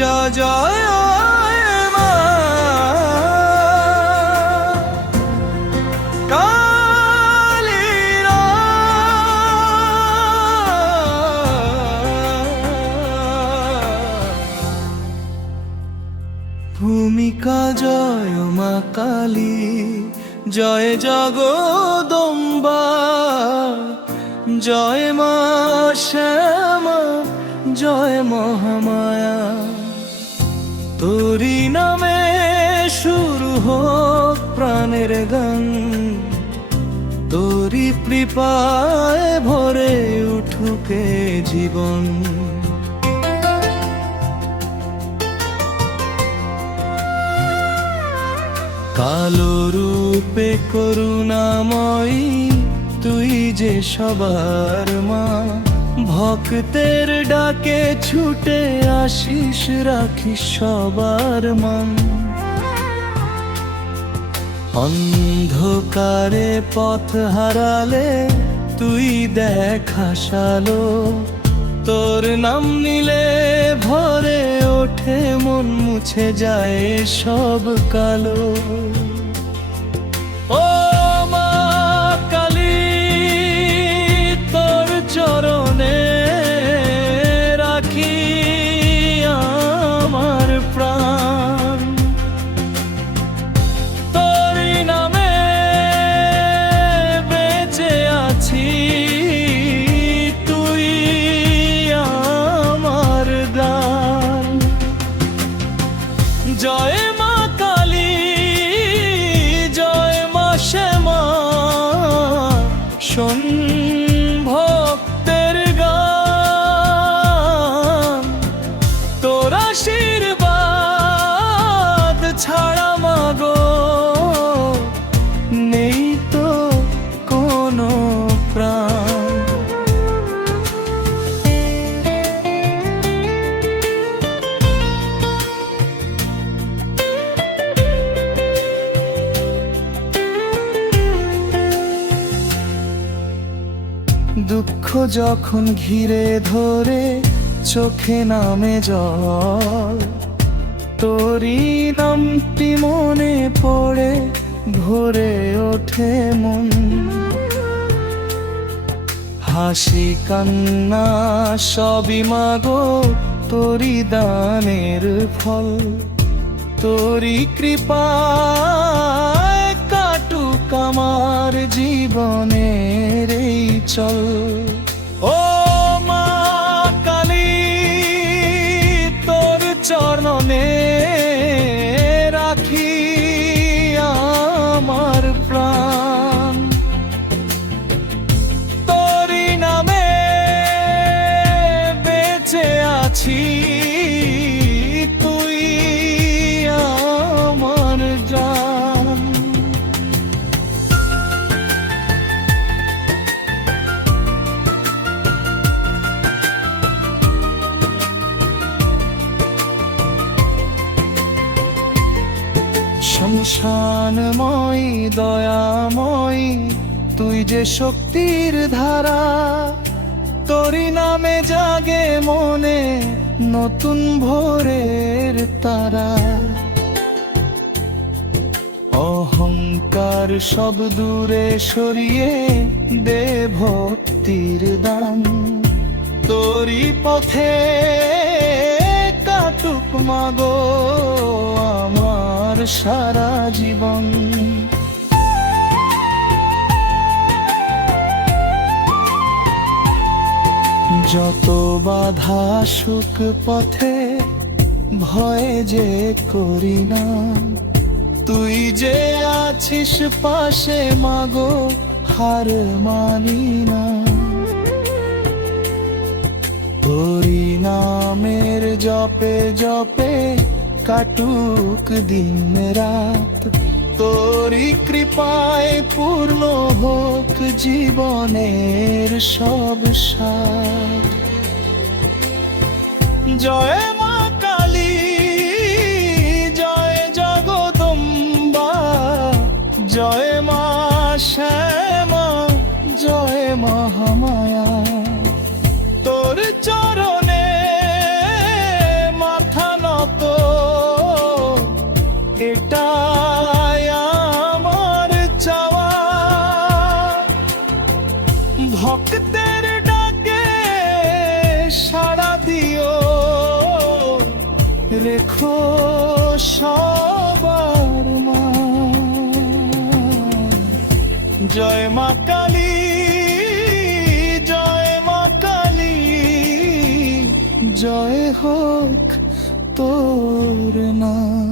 জয় জয় মা কালী ভূমিকা জয় মা কালী জয় জগদম্বা জয় মা শ্যামা জয় মহামায়া তোরি নামে শুরু হোক প্রাণের গান তোরি কৃপায় ভরে উঠুকে জীবন কালো রূপে করুণাময়ী তুই যে সবার মা ভক্তের ডাকে ছুটে আসিস রাখিস সবার মন অন্ধকারে পথ হারালে তুই দেখাস আলো তোর নাম নিলে ভরে ওঠে মন মুছে যায় সব কালো ও মা কালী তোর চরণে রাখি আমার প্রাণ তোর নামে বেঁচে আছি তুই আমার দান জয় মা কালী জয় মা শ্যামা শোন ভক্তের গান তোর আশীর্বাদ ছাড়া মাগো নেই তো কোনো প্রাণ দুঃখ যখন ঘিরে ধরে চোখে নামে জল তোরই নামটি মনে পড়ে ভরে ওঠে মন হাসি কান্না সবই মাগো তোরই দানের ফল তোরই কৃপায় কাটুক আমার জীবনের এই চল ও মা কালী তোর চরণে রাখি আমার প্রাণ তোরই নামে বেঁচে আছি তুই আমার জান শমশানময়ী দয়াময়ী তুই যে শক্তির ধারা তোরই নামে জাগে মনে নতুন ভোরের তারা অহংকার সব দূরে সরিয়ে দে ভক্তির দান তোরই পথে কাটুক মাগো আমার সারা জীবন যত বাধা সুখ পথে ভয়ে যে করি না তুই যে আছিস পাশে মাগো হার মানি না তোরি নামের জপে জপে কাটুক দিন রাত তোরি কৃপায় পূর্ণ হোক জীবনের সব সাথ জয় মা কালী জয় জগদম্বা জয় মা শ্যামা জয় মহামায়া তোর চরণে মাথা রেখো সবার মা। জয় মা কালী, জয় মা কালী, জয় হোক তোর নাম।